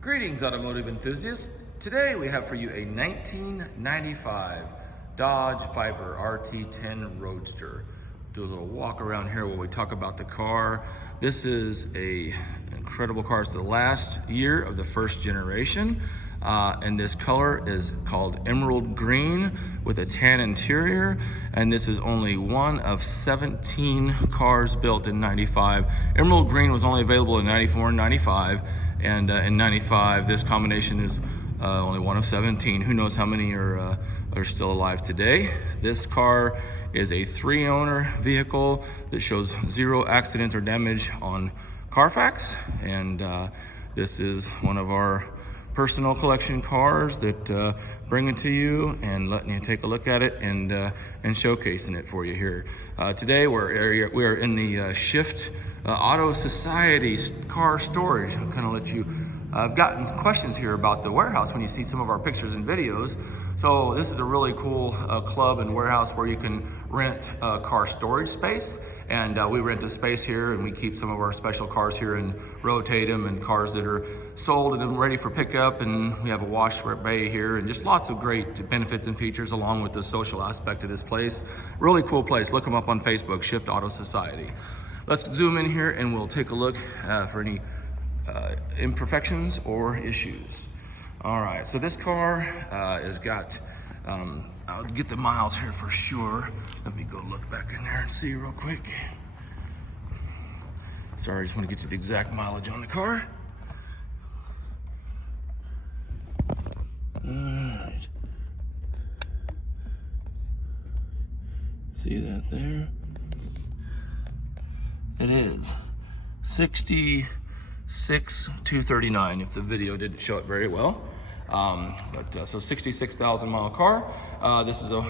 Greetings, automotive enthusiasts. Today we have for you a 1995 Dodge Viper RT10 Roadster. Do a little walk around here while we talk about the car. This is an incredible car. It's the last year of the first generation. And this color is called emerald green with a tan interior. And this is only one of 17 cars built in 95. Emerald green was only available in 94 and 95. And in 95, this combination is only one of 17. Who knows how many are still alive today. This car is a 3-owner vehicle that shows 0 accidents or damage on Carfax. And this is one of our personal collection cars that bring it to you and letting you take a look at it and showcasing it for you here. Today we are in the Shift Auto Society car storage. I'm gonna let you, I've gotten questions here about the warehouse when you see some of our pictures and videos. So this is a really cool club and warehouse where you can rent car storage space. And we rent a space here and we keep some of our special cars here and rotate them, and cars that are sold and ready for pickup. And we have a wash bay here and just lots of great benefits and features along with the social aspect of this place. Really cool place. Look them up on Facebook, Shift Auto Society. Let's zoom in here and we'll take a look for any imperfections or issues. All right, so this car has got, I'll get the miles here for sure. Let me go look back in there and see real quick. Sorry, I just want to get you the exact mileage on the car. All right. See that there? It is 66,239 if the video didn't show it very well. So 66,000 mile car. This is a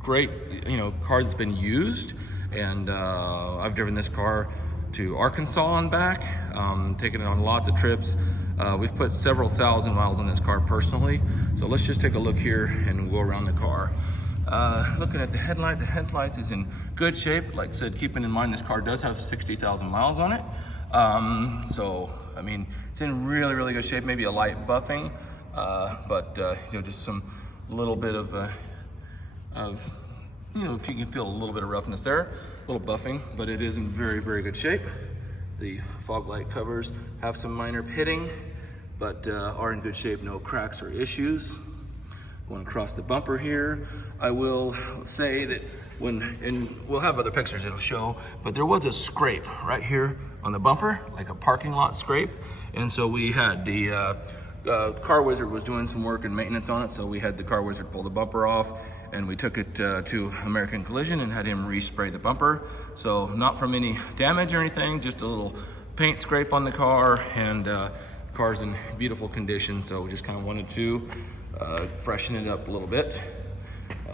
great car that's been used, and I've driven this car to Arkansas and back, taken it on lots of trips. We've put several thousand miles on this car personally. So let's just take a look here and go around the car. Looking at the headlights is in good shape. Like I said, keeping in mind this car does have 60,000 miles on it. So I mean, it's in really, really good shape. Maybe a light buffing, but just some little bit of if you can feel a little bit of roughness there, a little buffing, but it is in very, very good shape. The fog light covers have some minor pitting, but are in good shape. No cracks or issues. Going across the bumper here, I will say that and we'll have other pictures it'll show, but there was a scrape right here on the bumper, like a parking lot scrape. And so we had the car wizard was doing some work and maintenance on it, so we had the car wizard pull the bumper off, and we took it to American Collision and had him respray the bumper. So not from any damage or anything, just a little paint scrape on the car, and car's in beautiful condition, so we just kind of wanted to freshen it up a little bit.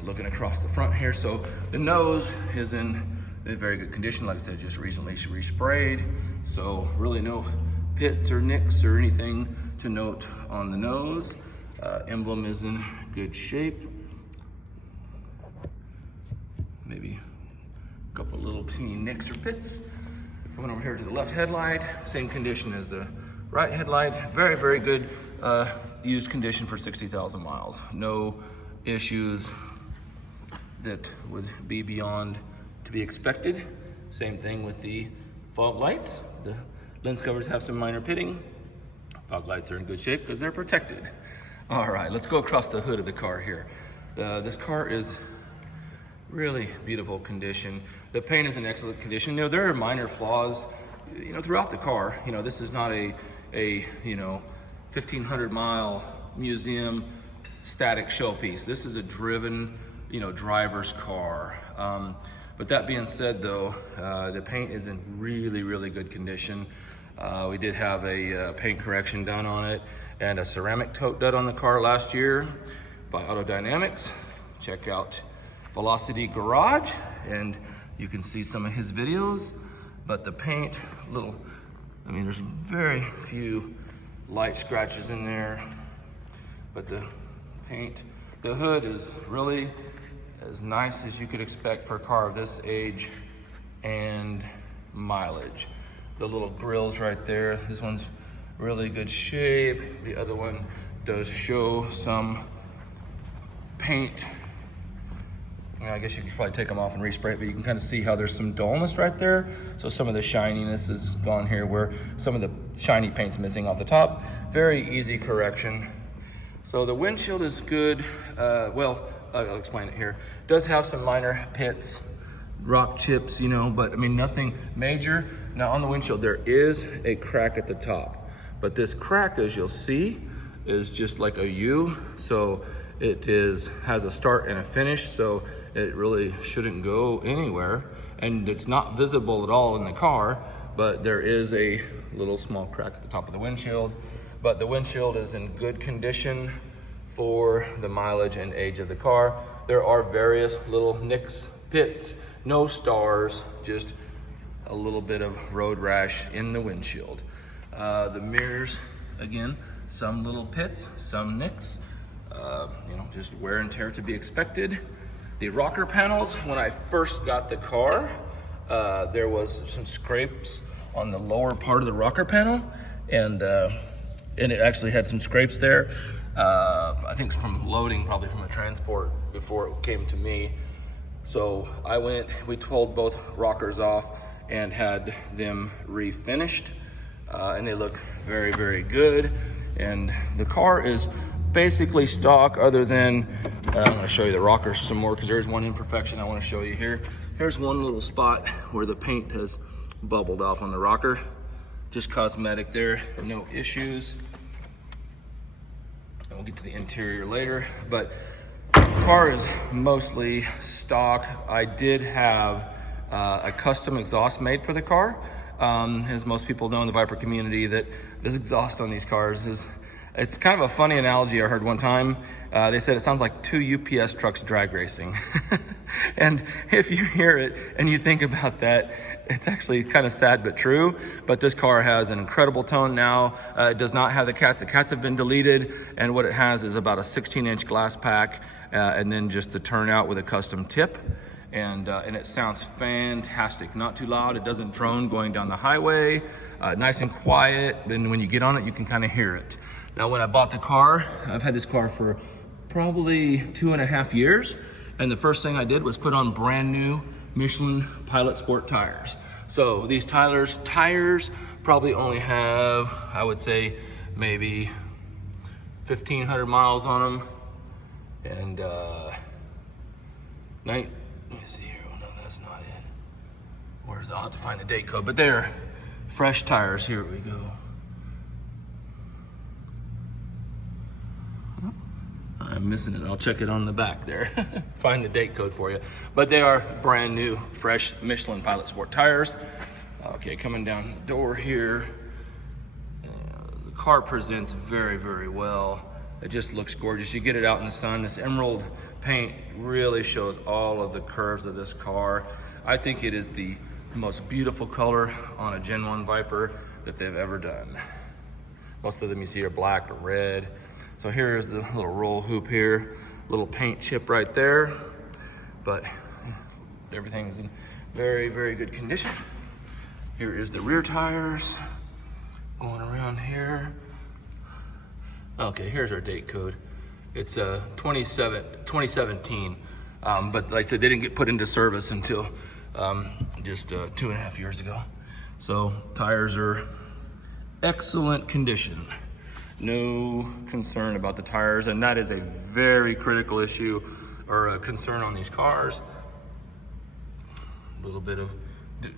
Looking across the front here, so the nose is in very good condition. Like I said, just recently she resprayed, so really no pits or nicks or anything to note on the nose. Emblem is in good shape. Maybe a couple little teeny nicks or pits. Going over here to the left headlight, same condition as the right headlight. Very, very good used condition for 60,000 miles. No issues that would be beyond to be expected. Same thing with the fog lights. The lens covers have some minor pitting. Fog lights are in good shape because they're protected. All right, let's go across the hood of the car here. This car is really beautiful condition. The paint is in excellent condition. There are minor flaws, throughout the car. This is not a 1,500 mile museum static showpiece. This is a driven, driver's car. But that being said though, the paint is in really, really good condition. We did have a paint correction done on it and a ceramic coat done on the car last year by Auto Dynamics. Check out Velocity Garage and you can see some of his videos. But the paint, there's very few light scratches in there, but the paint, the hood is really as nice as you could expect for a car of this age and mileage. The little grills right there, this one's really good shape. The other one does show some paint. I guess you could probably take them off and respray it, but you can kind of see how there's some dullness right there. So some of the shininess is gone here where some of the shiny paint's missing off the top. Very easy correction. So the windshield is good. I'll explain it here. It does have some minor pits, rock chips, you know, but I mean, nothing major. Now on the windshield, there is a crack at the top, but this crack, as you'll see, is just like a U. So it has a start and a finish, so it really shouldn't go anywhere. And it's not visible at all in the car, but there is a little small crack at the top of the windshield. But the windshield is in good condition for the mileage and age of the car. There are various little nicks, pits, no stars, just a little bit of road rash in the windshield. The mirrors, again, some little pits, some nicks, you know, just wear and tear to be expected. The rocker panels, when I first got the car, there was some scrapes on the lower part of the rocker panel, and it actually had some scrapes there. I think from loading, probably from a transport before it came to me. So we pulled both rockers off and had them refinished, and they look very, very good. And the car is basically stock, other than, I'm gonna show you the rockers some more because there's one imperfection I wanna show you here. Here's one little spot where the paint has bubbled off on the rocker. Just cosmetic there, no issues. And we'll get to the interior later, but the car is mostly stock. I did have a custom exhaust made for the car. As most people know in the Viper community, that the exhaust on these cars it's kind of a funny analogy I heard one time. They said it sounds like 2 UPS trucks drag racing. And if you hear it and you think about that, it's actually kind of sad but true. But this car has an incredible tone now. It does not have the cats. The cats have been deleted, and what it has is about a 16-inch glass pack, and then just the turnout with a custom tip. And it sounds fantastic. Not too loud. It doesn't drone going down the highway. Nice and quiet. Then when you get on it, you can kind of hear it. Now, when I bought the car, I've had this car for probably 2.5 years. And the first thing I did was put on brand new Michelin Pilot Sport tires. So these tires probably only have, I would say, maybe 1,500 miles on them. And let me see here. Oh no, that's not it. I'll have to find the date code, but they're fresh tires. Here we go. I'm missing it. I'll check it on the back there. Find the date code for you. But they are brand new, fresh Michelin Pilot Sport tires. Okay, coming down the door here. The car presents very, very well. It just looks gorgeous. You get it out in the sun. This emerald paint really shows all of the curves of this car. I think it is the most beautiful color on a Gen 1 Viper that they've ever done. Most of them you see are black or red. So here is the little roll hoop here, little paint chip right there, but everything is in very, very good condition. Here is the rear tires going around here. Okay, here's our date code. It's 2017, but like I said, they didn't get put into service until just 2.5 years ago. So tires are excellent condition. No concern about the tires, and that is a very critical issue or a concern on these cars. A little bit of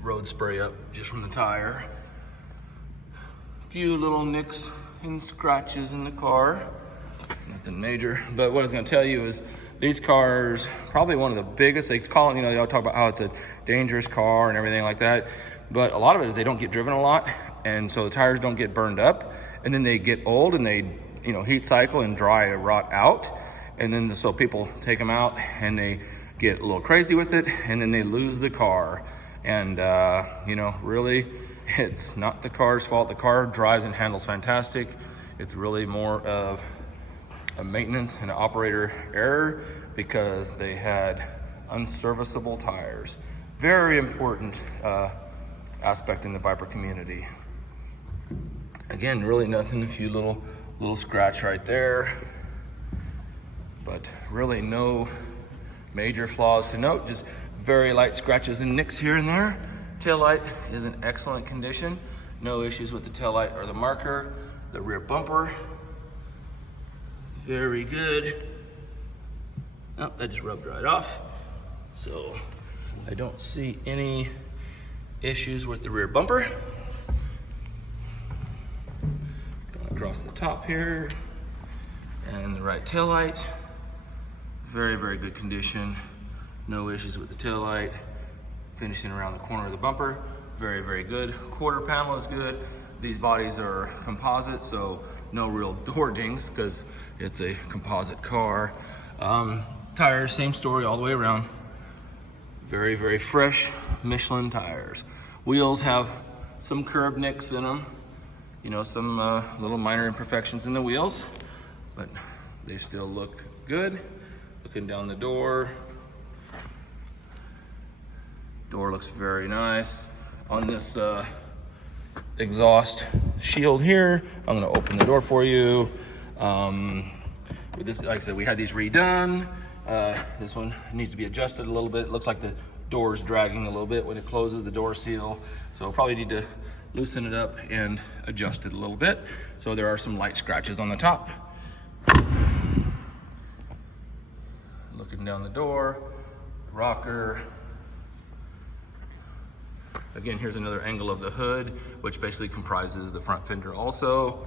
road spray up just from the tire. A few little nicks and scratches in the car. Nothing major, but what I was gonna tell you is these cars, probably one of the biggest, they call it, they all talk about how it's a dangerous car and everything like that, but a lot of it is they don't get driven a lot, and so the tires don't get burned up, and then they get old and they heat cycle and dry rot out, and then so people take them out and they get a little crazy with it, and then they lose the car. And really, it's not the car's fault. The car drives and handles fantastic. It's really more of a maintenance and an operator error because they had unserviceable tires. Very important aspect in the Viper community. Again, really nothing, a few little scratch right there, but really no major flaws to note, just very light scratches and nicks here and there. Taillight is in excellent condition. No issues with the taillight or the marker. The rear bumper, very good. Oh, that just rubbed right off. So I don't see any issues with the rear bumper. Going across the top here, and the right taillight, very, very good condition. No issues with the taillight. Finishing around the corner of the bumper, very, very good. Quarter panel is good. These bodies are composite, so no real door dings because it's a composite car. Tires, same story all the way around. Very, very fresh Michelin tires. Wheels have some curb nicks in them. You know, some little minor imperfections in the wheels, but they still look good. Looking down the door. Door looks very nice. On this exhaust shield here, I'm gonna open the door for you. With this, like I said, we had these redone. This one needs to be adjusted a little bit. It looks like the door's dragging a little bit when it closes, the door seal. So probably need to loosen it up and adjust it a little bit. So there are some light scratches on the top. Looking down the door, rocker. Again, here's another angle of the hood, which basically comprises the front fender also.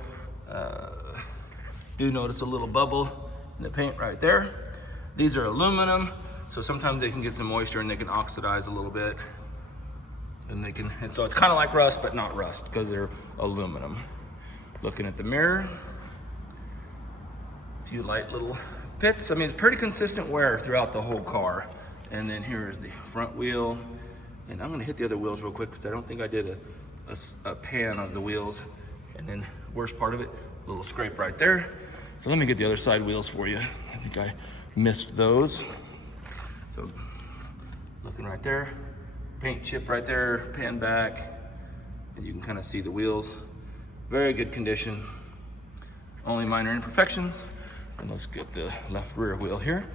Do notice a little bubble in the paint right there. These are aluminum, so sometimes they can get some moisture and they can oxidize a little bit. And so it's kind of like rust, but not rust because they're aluminum. Looking at the mirror, a few light little pits. I mean, it's pretty consistent wear throughout the whole car. And then here is the front wheel. And I'm gonna hit the other wheels real quick because I don't think I did a pan of the wheels. And then worst part of it, a little scrape right there. So let me get the other side wheels for you. I think I missed those. So looking right there, paint chip right there, pan back, and you can kind of see the wheels. Very good condition. Only minor imperfections. And let's get the left rear wheel here.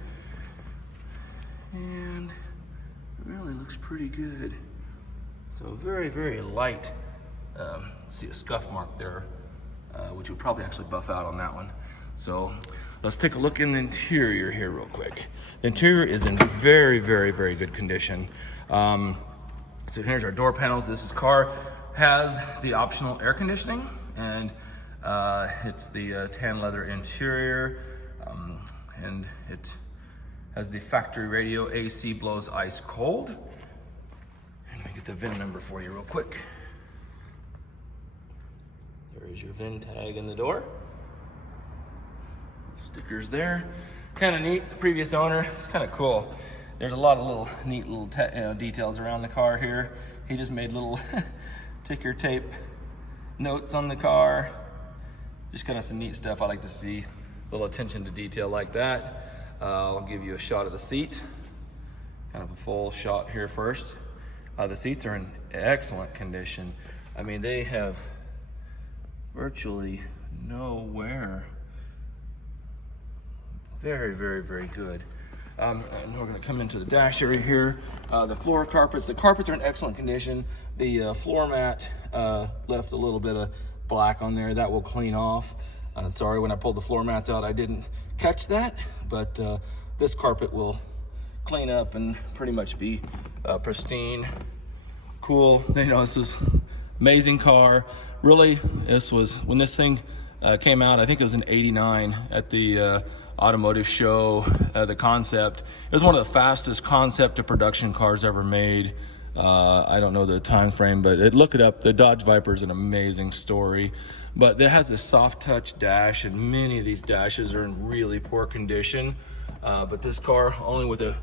And it really looks pretty good. So very, very light. See a scuff mark there, which would probably actually buff out on that one. So let's take a look in the interior here real quick. The interior is in very, very, very good condition. So here's our door panels. This car has the optional air conditioning, and it's the tan leather interior, and it has the factory radio. AC blows ice cold. And let me get the VIN number for you real quick. There is your VIN tag in the door. Stickers there. Kind of neat. The previous owner, it's kind of cool. There's a lot of little neat little details around the car here. He just made little ticker tape notes on the car. Just kind of some neat stuff I like to see. A little attention to detail like that. I'll give you a shot of the seat. Kind of a full shot here first. The seats are in excellent condition. I mean, they have virtually no wear. Very, very, very good. And we're gonna come into the dash area here. The floor carpets, the carpets are in excellent condition. The floor mat left a little bit of black on there. That will clean off. Sorry, when I pulled the floor mats out, I didn't catch that, but this carpet will clean up and pretty much be pristine. Cool. You know, this is amazing car. Really, this was, when this thing came out, I think it was in '89 at the automotive show, the concept. It was one of the fastest concept to production cars ever made. I don't know the time frame, but look it up. The Dodge Viper is an amazing story. But it has a soft touch dash, and many of these dashes are in really poor condition. But this car, only with a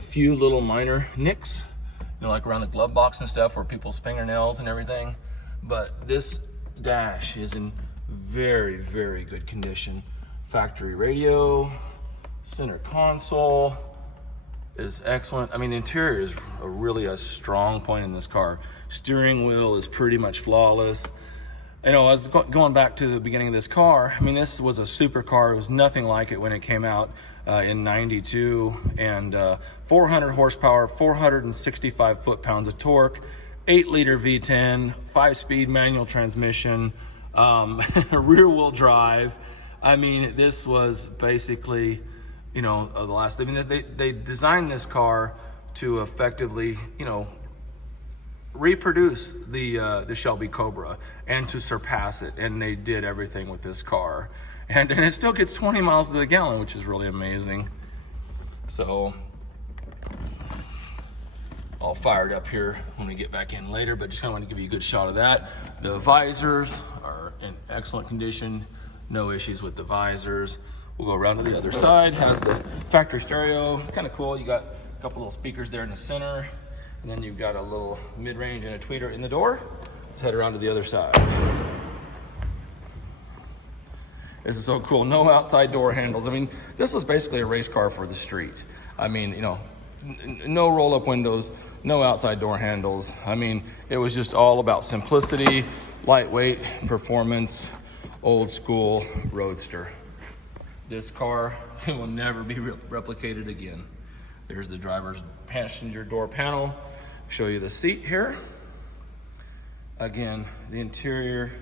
few little minor nicks, you know, like around the glove box and stuff, or people's fingernails and everything. But this dash is in very, very good condition. Factory radio, center console is excellent. I mean, the interior is really a strong point in this car. Steering wheel is pretty much flawless. I know, I was going back to the beginning of this car. I mean, this was a super car. It was nothing like it when it came out in '92, and 400 horsepower, 465 foot-pounds of torque, 8-liter V10, 5-speed manual transmission, rear-wheel drive. I mean, this was basically, you know, the last. I mean, they designed this car to effectively, you know, reproduce the Shelby Cobra and to surpass it, and they did everything with this car, and it still gets 20 miles to the gallon, which is really amazing. So all fired up here when we get back in later, but just kind of want to give you a good shot of that. The visors are in excellent condition, no issues with the visors. We'll go around to the other side. Has the factory stereo, kind of cool. You got a couple little speakers there in the center, and then you've got a little mid-range and a tweeter in the door. Let's head around to the other side. This is so cool. No outside door handles. I mean, this was basically a race car for the street. I mean, you know, no roll-up windows, no outside door handles. I mean, it was just all about simplicity, lightweight, performance, old school Roadster. This car will never be replicated again. There's the driver's passenger door panel. Show you the seat here. Again, the interior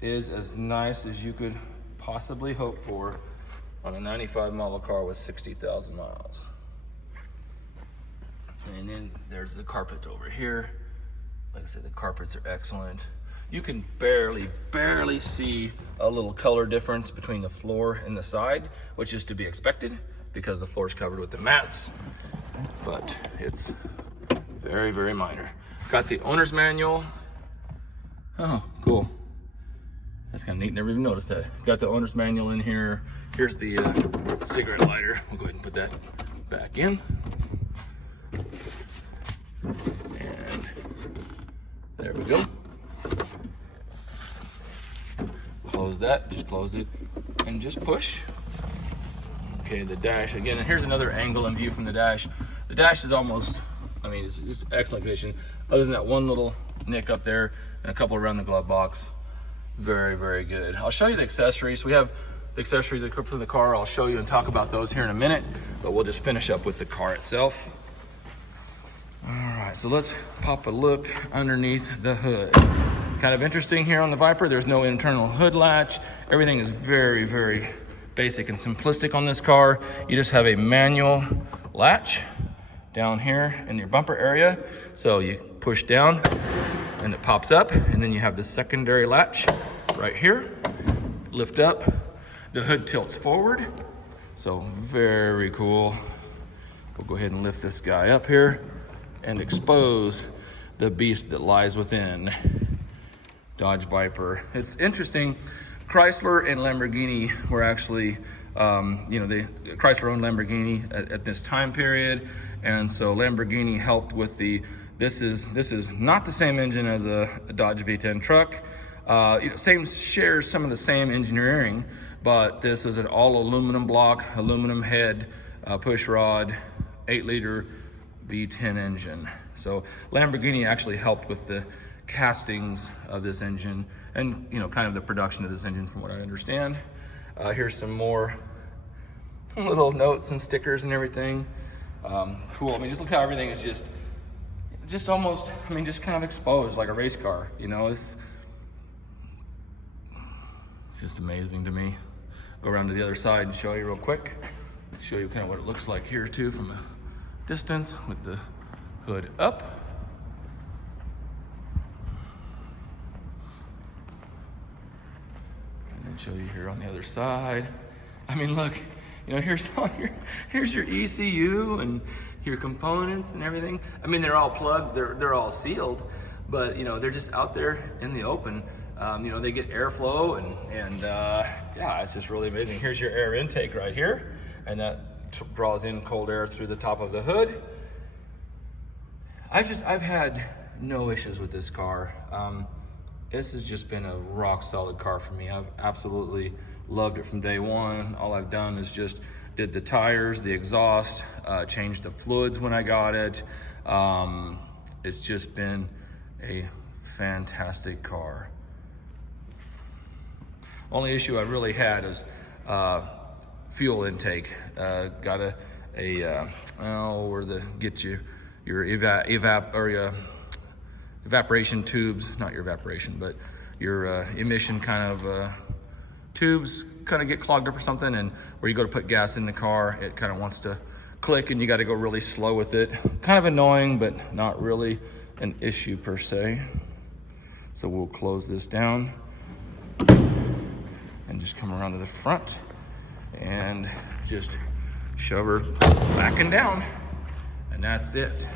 is as nice as you could possibly hope for on a 95 model car with 60,000 miles. And then there's the carpet over here. Like I said, the carpets are excellent. You can barely see a little color difference between the floor and the side, which is to be expected because the floor is covered with the mats, but it's very minor. Got the owner's manual. Oh, cool. That's kind of neat, never even noticed that. Got the owner's manual in here. Here's the cigarette lighter. We'll go ahead and put that back in. And there we go. Close that, just close it and just push. Okay, the dash again, and here's another angle and view from the dash. The dash is almost, I mean, it's excellent condition, other than that one little nick up there and a couple around the glove box. Very good. I'll show you the accessories. We have the accessories equipped for the car. I'll show you and talk about those here in a minute, but we'll just finish up with the car itself. All right, so let's pop a look underneath the hood. Kind of interesting here on the Viper, there's no internal hood latch. Everything is very basic and simplistic on this car. You just have a manual latch down here in your bumper area. So you push down and it pops up, and then you have the secondary latch right here. Lift up, the hood tilts forward. So very cool. We'll go ahead and lift this guy up here and expose the beast that lies within. Dodge Viper. It's interesting, Chrysler and Lamborghini were actually, you know, Chrysler owned Lamborghini at this time period, and so Lamborghini helped with the, this is not the same engine as a Dodge V10 truck. You know, shares some of the same engineering, but this is an all aluminum block, aluminum head, push rod, 8-liter V10 engine. So Lamborghini actually helped with the castings of this engine and, you know, kind of the production of this engine from what I understand. Here's some more little notes and stickers and everything. Cool. I mean, just look how everything is just almost, I mean, just kind of exposed like a race car, you know. It's just amazing to me. Go around to the other side and show you real quick. Let's show you kind of what it looks like here too from a distance with the hood up. Show you here on the other side. I mean, look, you know, here's your ECU and your components and everything. I mean, they're all plugs, they're all sealed, but you know, they're just out there in the open. You know, they get airflow and yeah, it's just really amazing. Here's your air intake right here, and that draws in cold air through the top of the hood. I've had no issues with this car. This has just been a rock solid car for me. I've absolutely loved it from day one. All I've done is just did the tires, the exhaust, changed the fluids when I got it. It's just been a fantastic car. Only issue I really had is fuel intake. Got get your evaporation tubes, not your evaporation, but your emission kind of tubes kind of get clogged up or something, and where you go to put gas in the car, it kind of wants to click and you got to go really slow with it. Kind of annoying, but not really an issue per se. So we'll close this down and just come around to the front and just shove her back and down, and that's it.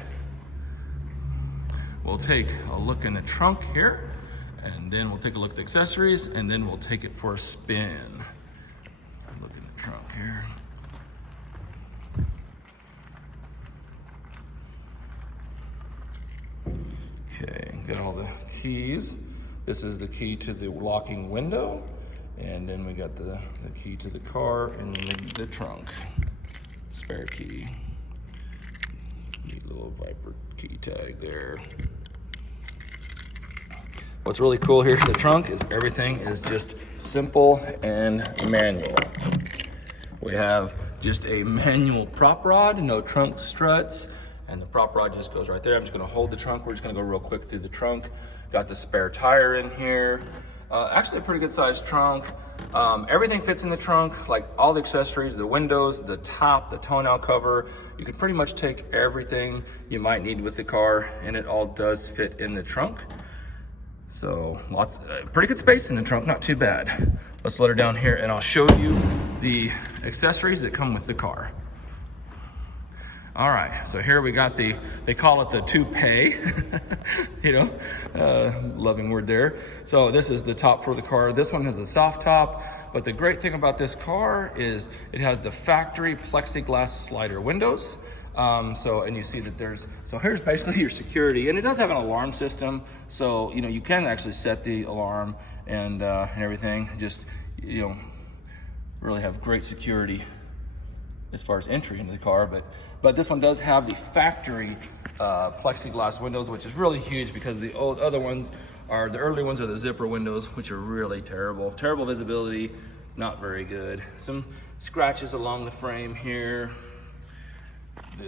We'll take a look in the trunk here, and then we'll take a look at the accessories, and then we'll take it for a spin. Look in the trunk here. Okay, got all the keys. This is the key to the locking window, and then we got the key to the car and the trunk. Spare key. Neat little Viper key tag there. What's really cool here in the trunk is everything is just simple and manual. We have just a manual prop rod, no trunk struts, and the prop rod just goes right there. I'm just gonna hold the trunk. We're just gonna go real quick through the trunk. Got the spare tire in here. Actually a pretty good sized trunk. Everything fits in the trunk, like all the accessories, the windows, the top, the tonneau cover. You can pretty much take everything you might need with the car, and it all does fit in the trunk. So pretty good space in the trunk, not too bad. Let's let her down here and I'll show you the accessories that come with the car. All right, so here we got they call it the toupee, loving word there. So this is the top for the car. This one has a soft top, but the great thing about this car is it has the factory plexiglass slider windows. And you see that here's basically your security, and it does have an alarm system. So, you can actually set the alarm and everything, just, really have great security as far as entry into the car. But this one does have the factory plexiglass windows, which is really huge because the early ones are the zipper windows, which are really terrible. Terrible visibility, not very good. Some scratches along the frame here.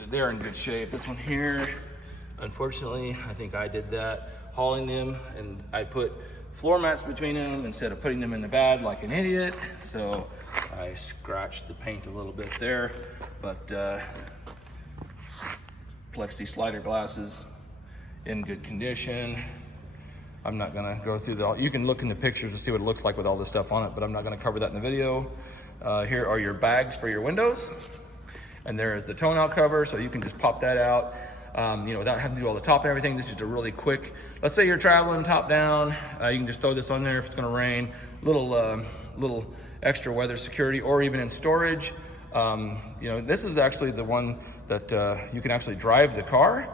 They're in good shape. This one here, unfortunately, I think I did that, hauling them, and I put floor mats between them instead of putting them in the bed like an idiot. So I scratched the paint a little bit there, but plexi slider glasses in good condition. I'm not gonna go through you can look in the pictures to see what it looks like with all this stuff on it, but I'm not gonna cover that in the video. Here are your bags for your windows. And there is the tonneau cover, so you can just pop that out, without having to do all the top and everything. This is a really quick, let's say you're traveling top down, you can just throw this on there if it's gonna rain. Little extra weather security, or even in storage. This is actually the one that you can actually drive the car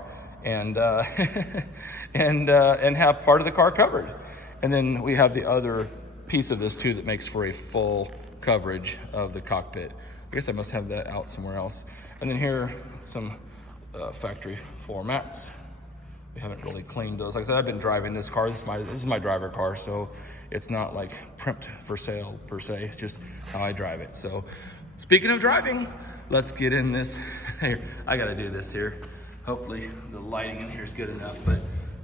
and and have part of the car covered. And then we have the other piece of this too that makes for a full coverage of the cockpit. I guess I must have that out somewhere else. And then here are some factory floor mats. We haven't really cleaned those. Like I said, I've been driving this car. This is my driver car, so it's not like primed for sale per se. It's just how I drive it. So speaking of driving, let's get in this. Here, I gotta do this here. Hopefully the lighting in here is good enough,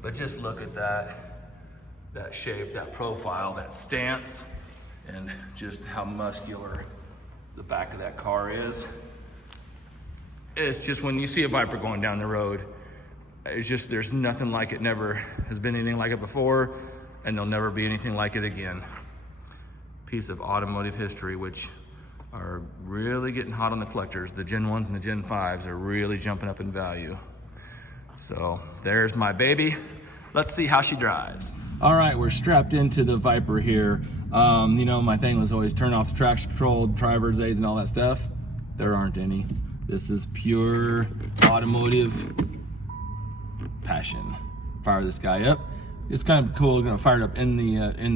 but just look at that shape, that profile, that stance, and just how muscular the back of that car is. It's just, when you see a Viper going down the road, it's just, there's nothing like it. Never has been anything like it before, and there'll never be anything like it again. Piece of automotive history, which are really getting hot on the collectors. The Gen 1s and the Gen 5s are really jumping up in value. So there's my baby. Let's see how she drives. All right, we're strapped into the Viper here. My thing was always turn off the traction control, drivers aids and all that stuff. There aren't any. This is pure automotive passion. Fire this guy up. It's kind of cool. We're gonna fire it up in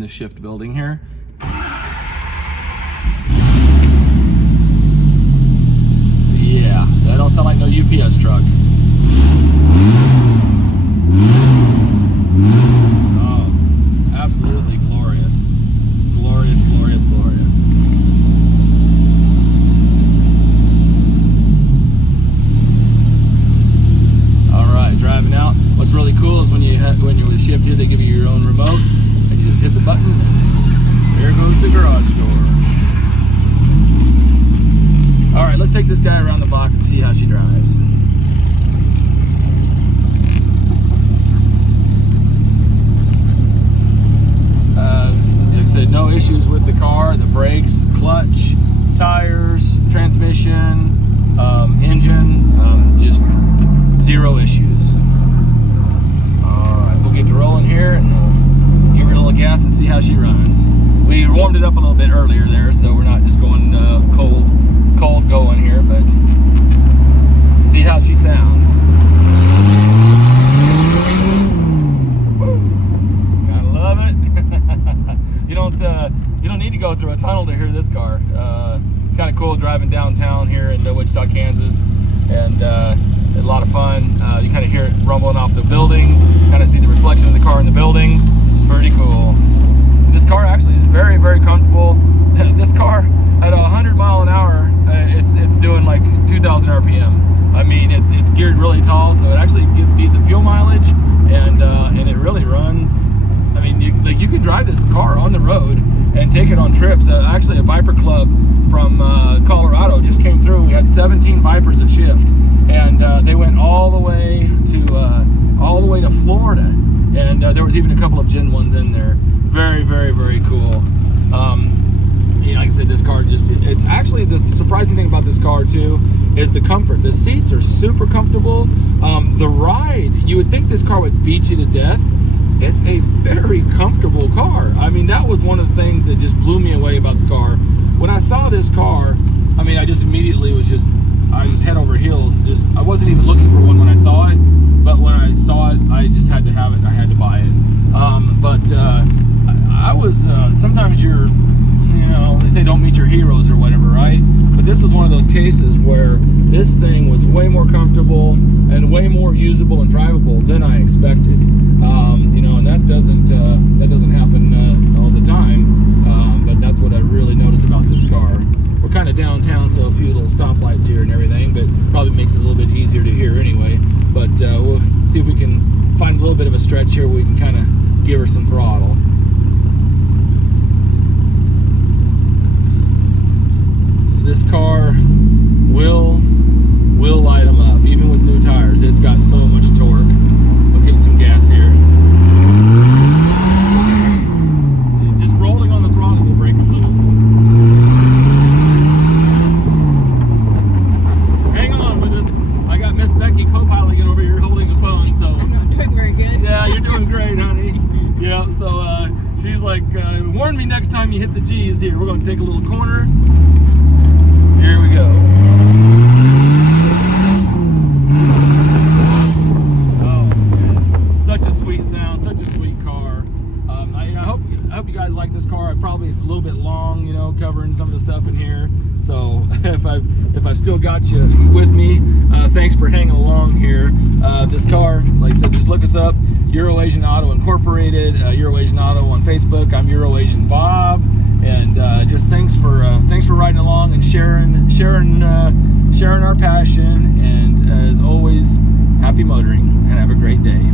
the shift building here. Yeah, that don't sound like no UPS truck. Oh, absolutely glorious. Glorious, glorious the button, and there goes the garage door. All right, let's take this guy around the block and see how she drives. Like I said, no issues with the car. The brakes, clutch, tires, transmission, engine, just zero issues. All right, we'll get to rolling here and we'll give her a little gas and see how she runs. We warmed it up a little bit earlier there, so we're not just going cold going here, but see how she sounds. Woo. Gotta love it. You don't need to go through a tunnel to hear this car. It's kind of cool driving downtown here in Wichita, Kansas, and a lot of fun. You kind of hear it rumbling off the buildings, kind of see the reflection of the car in the buildings. Pretty cool. This car actually is very, very comfortable. This car at 100 mile an hour, it's doing like 2,000 RPM. I mean, it's geared really tall, so it actually gives decent fuel mileage, and it really runs. I mean, you could drive this car on the road and take it on trips. Actually, a Viper Club from Colorado just came through. We had 17 Vipers at shift, and they went all the way to Florida, and there was even a couple of Gen 1s in there. Very, very, very cool. Like I said, this car it's actually, the surprising thing about this car too is the comfort. The seats are super comfortable. The ride, you would think this car would beat you to death. It's a very comfortable car. I mean, that was one of the things that just blew me away about the car. When I saw this car, I mean, I just immediately I was head over heels. I wasn't even looking for one when I saw it, but when I saw it, I just had to have it. I had to buy it. I was, sometimes they say don't meet your heroes or whatever, right? But this was one of those cases where this thing was way more comfortable and way more usable and drivable than I expected. And that doesn't happen all the time. But that's what I really noticed about this car. We're kind of downtown, so a few little stoplights here and everything, but probably makes it a little bit easier to hear anyway. But we'll see if we can find a little bit of a stretch here where we can kind of give her some throttle. This car will light them up, even with new tires. It's got so much torque. We'll get some gas here. See, just rolling on the throttle will break them loose. Hang on with us. I got Miss Becky co-piloting over here holding the phone, so. I'm not doing very good. Yeah, you're doing great, honey. Yeah, so she's like, warn me next time you hit the G's here. We're going to take a little corner. Here we go. Oh man, such a sweet sound, such a sweet car. I hope you guys like this car. It's a little bit long, covering some of the stuff in here. So if I've still got you with me, thanks for hanging along here. This car, like I said, just look us up, Euro-Asian Auto Incorporated, Euro-Asian Auto on Facebook. I'm Euro-Asian Bob. And just thanks for riding along and sharing our passion. And as always, happy motoring and have a great day.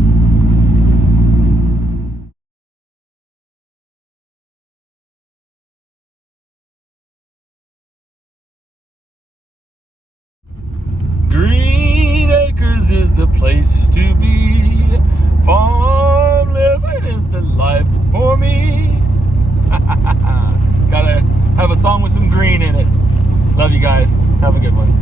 Green Acres is the place to be. Farm living is the life for me. Gotta have a song with some green in it. Love you guys. Have a good one.